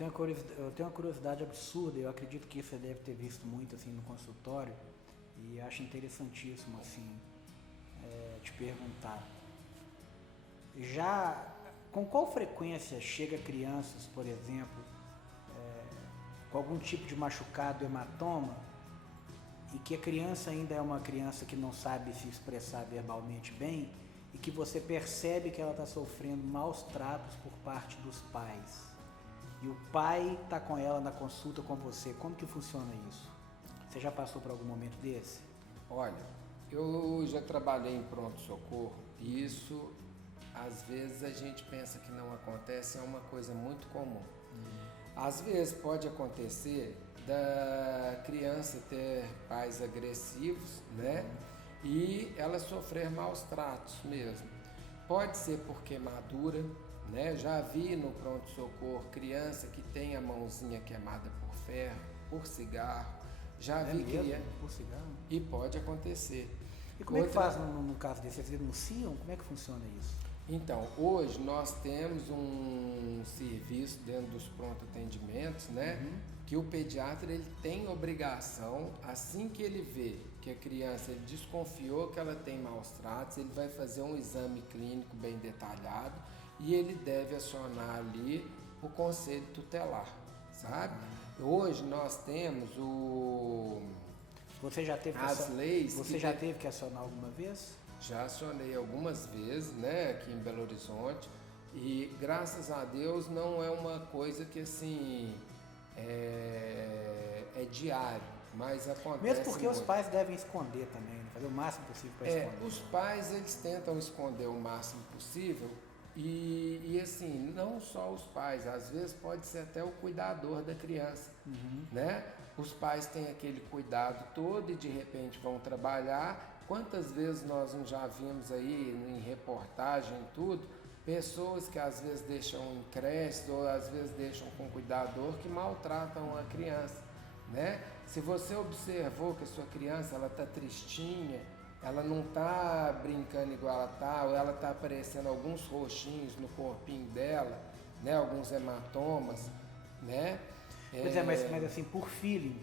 eu tenho uma curiosidade absurda, eu acredito que você deve ter visto muito assim no consultório, e acho interessantíssimo assim te perguntar. Já com qual frequência chega crianças, por exemplo, com algum tipo de machucado, hematoma, e que a criança ainda é uma criança que não sabe se expressar verbalmente bem e que você percebe que ela está sofrendo maus tratos por parte dos pais? E o pai está com ela na consulta com você. Como que funciona isso? Você já passou por algum momento desse? Olha, eu já trabalhei em pronto-socorro e isso, às vezes, a gente pensa que não acontece, é uma coisa muito comum. Às vezes pode acontecer da criança ter pais agressivos, né? E ela sofrer maus tratos mesmo. Pode ser por queimadura, né? Já vi no pronto-socorro criança que tem a mãozinha queimada por ferro, por cigarro. Já vi criança por cigarro? E pode acontecer. E como é que faz no caso desse? Vocês denunciam? Como é que funciona isso? Então, hoje nós temos um serviço dentro dos pronto-atendimentos, né? Que o pediatra ele tem obrigação, assim que ele vê que a criança ele desconfiou que ela tem maus tratos, ele vai fazer um exame clínico bem detalhado e ele deve acionar ali o conselho tutelar, sabe? Hoje nós temos Você já teve as leis. Você já teve que acionar alguma vez? Já acionei algumas vezes, né, aqui em Belo Horizonte, e graças a Deus não é uma coisa que assim é diário, mas acontece. Mesmo porque muito. os pais devem esconder também, né? Fazer o máximo possível para esconder. Os pais eles tentam esconder o máximo possível e assim, não só os pais, às vezes pode ser até o cuidador da criança, né? Os pais têm aquele cuidado todo e de repente vão trabalhar. Quantas vezes nós não já vimos aí em reportagem tudo, pessoas que às vezes deixam em creche ou às vezes deixam com cuidador que maltratam a criança, né? Se você observou que a sua criança ela está tristinha, ela não está brincando igual ela está, ou ela está aparecendo alguns roxinhos no corpinho dela, né? Alguns hematomas, né? Pois é, mas assim, por feeling,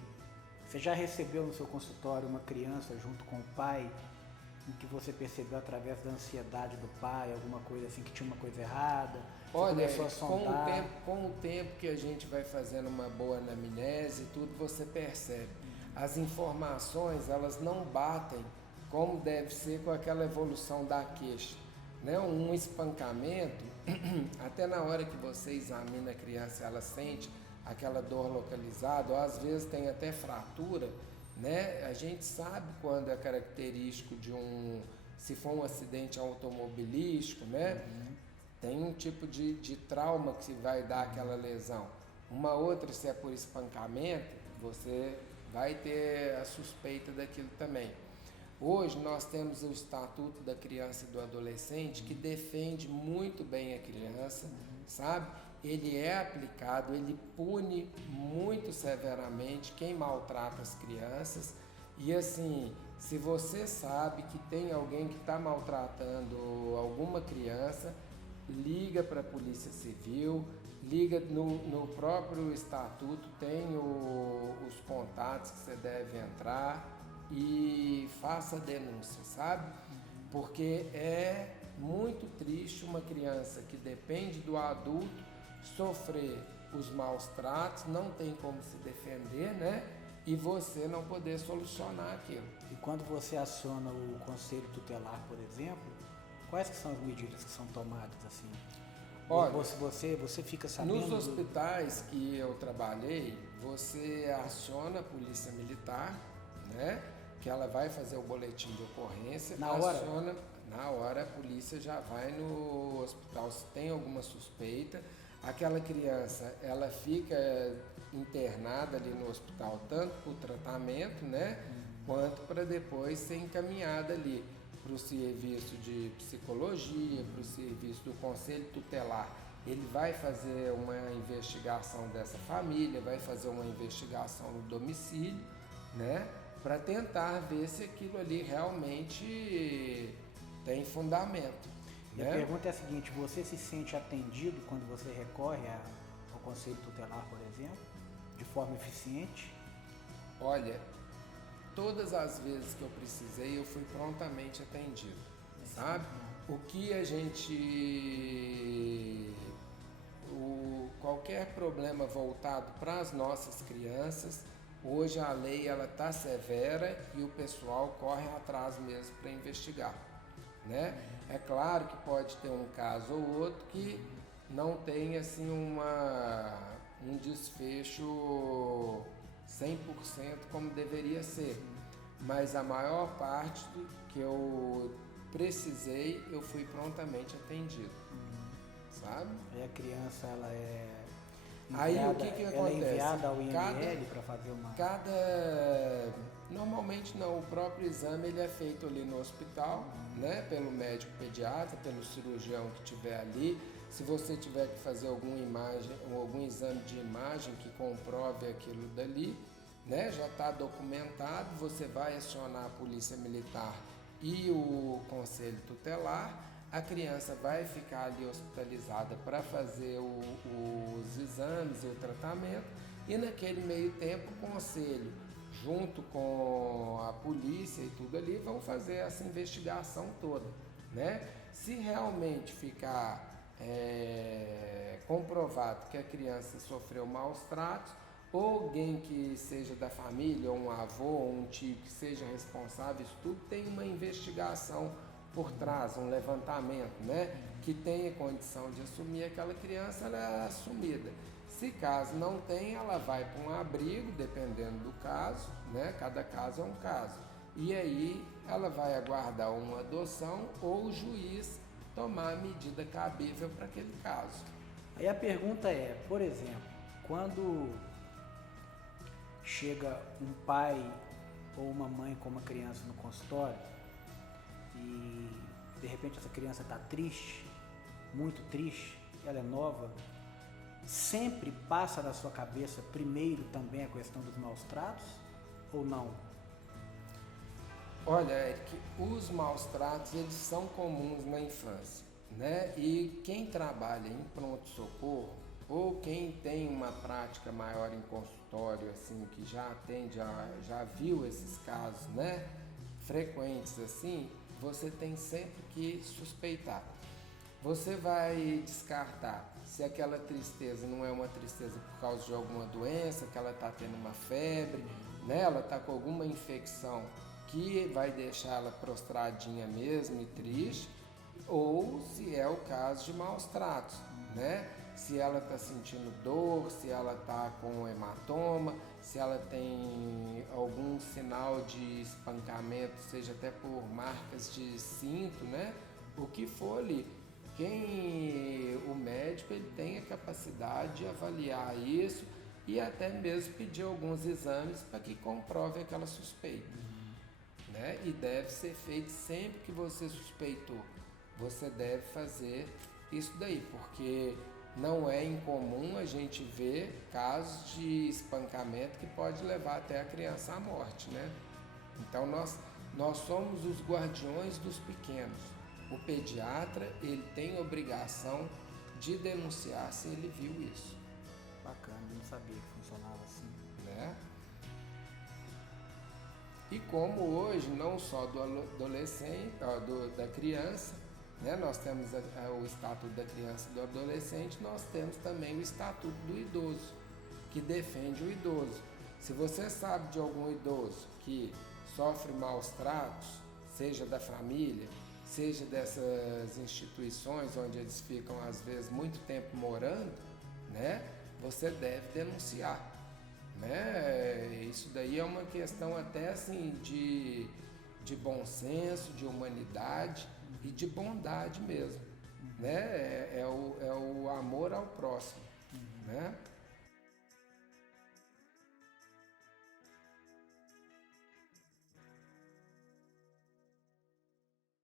você já recebeu no seu consultório uma criança junto com o pai em que você percebeu através da ansiedade do pai, alguma coisa assim, que tinha uma coisa errada? Olha, começou a sondar. com o tempo que a gente vai fazendo uma boa anamnese e tudo, você percebe. As informações, elas não batem como deve ser com aquela evolução da queixa. Né? Um espancamento, até na hora que você examina a criança, ela sente aquela dor localizada, ou às vezes tem até fratura, né? A gente sabe quando é característico se for um acidente automobilístico, né? Tem um tipo de trauma que vai dar aquela lesão. Uma outra, se é por espancamento, você vai ter a suspeita daquilo também. Hoje nós temos o Estatuto da Criança e do Adolescente que defende muito bem a criança, sabe? Ele é aplicado, ele pune muito severamente quem maltrata as crianças. E assim, se você sabe que tem alguém que está maltratando alguma criança, liga para a Polícia Civil, liga no próprio estatuto, tem os contatos que você deve entrar e faça a denúncia, sabe? Porque é muito triste uma criança que depende do adulto sofrer os maus tratos, não tem como se defender, né? E você não poder solucionar aquilo. E quando você aciona o conselho tutelar, por exemplo, quais que são as medidas que são tomadas assim? Olha, você fica sabendo... Nos hospitais que eu trabalhei, você aciona a polícia militar, né? Que ela vai fazer o boletim de ocorrência. Na hora a polícia já vai no hospital se tem alguma suspeita. Aquela criança, ela fica internada ali no hospital, tanto para o tratamento, né? Quanto para depois ser encaminhada ali para o serviço de psicologia, para o serviço do conselho tutelar. Ele vai fazer uma investigação dessa família, vai fazer uma investigação no domicílio, né? Para tentar ver se aquilo ali realmente tem fundamento. E a pergunta é a seguinte: você se sente atendido quando você recorre ao conselho tutelar, por exemplo, de forma eficiente? Olha, todas as vezes que eu precisei, eu fui prontamente atendido, sabe? O que a gente... qualquer problema voltado para as nossas crianças, hoje a lei ela tá severa e o pessoal corre atrás mesmo para investigar, né? É claro que pode ter um caso ou outro que não tem assim um desfecho 100% como deveria ser, mas a maior parte do que eu precisei, eu fui prontamente atendido, sabe? Aí a criança, ela é Aí enviada, o que ela é acontece? enviada ao IML para fazer uma... Normalmente não, o próprio exame ele é feito ali no hospital, né? Pelo médico pediatra, pelo cirurgião que estiver ali. Se você tiver que fazer algum exame de imagem que comprove aquilo dali, né? Já está documentado, você vai acionar a polícia militar e o conselho tutelar, a criança vai ficar ali hospitalizada para fazer os exames e o tratamento, e naquele meio tempo o conselho, junto com a polícia e tudo ali, vão fazer essa investigação toda, né? Se realmente ficar comprovado que a criança sofreu maus tratos, ou alguém que seja da família, ou um avô, ou um tio que seja responsável, isso tudo tem uma investigação por trás, um levantamento, né? Que tenha condição de assumir aquela criança, ela é assumida. Se caso não tem, ela vai para um abrigo, dependendo do caso, né? Cada caso é um caso. E aí ela vai aguardar uma adoção ou o juiz tomar a medida cabível para aquele caso. Aí a pergunta é, por exemplo, quando chega um pai ou uma mãe com uma criança no consultório e de repente essa criança está triste, muito triste, ela é nova, sempre passa na sua cabeça primeiro também a questão dos maus tratos ou não? Olha, Eric, os maus tratos eles são comuns na infância, né? E quem trabalha em pronto-socorro ou quem tem uma prática maior em consultório, assim, que já atende, já viu esses casos, né? Frequentes assim, você tem sempre que suspeitar. Você vai descartar se aquela tristeza não é uma tristeza por causa de alguma doença, que ela está tendo uma febre, né? Ela está com alguma infecção que vai deixar ela prostradinha mesmo e triste, ou se é o caso de maus tratos, né? Se ela está sentindo dor, se ela está com hematoma, se ela tem algum sinal de espancamento, seja até por marcas de cinto, né? O que for ali. O médico ele tem a capacidade de avaliar isso e até mesmo pedir alguns exames para que comprove aquela suspeita, né? E deve ser feito sempre que você suspeitou. Você deve fazer isso daí, porque não é incomum a gente ver casos de espancamento que pode levar até a criança à morte, né? Então nós somos os guardiões dos pequenos. O pediatra, ele tem obrigação de denunciar se ele viu isso. Bacana, eu não sabia que funcionava assim. Né? E como hoje, não só do adolescente, da criança, né? Nós temos o Estatuto da Criança e do Adolescente, nós temos também o Estatuto do Idoso, que defende o idoso. Se você sabe de algum idoso que sofre maus tratos, seja da família, seja dessas instituições onde eles ficam às vezes muito tempo morando, né? Você deve denunciar, né? Isso daí é uma questão até assim de bom senso, de humanidade e de bondade mesmo, né? É o amor ao próximo, né?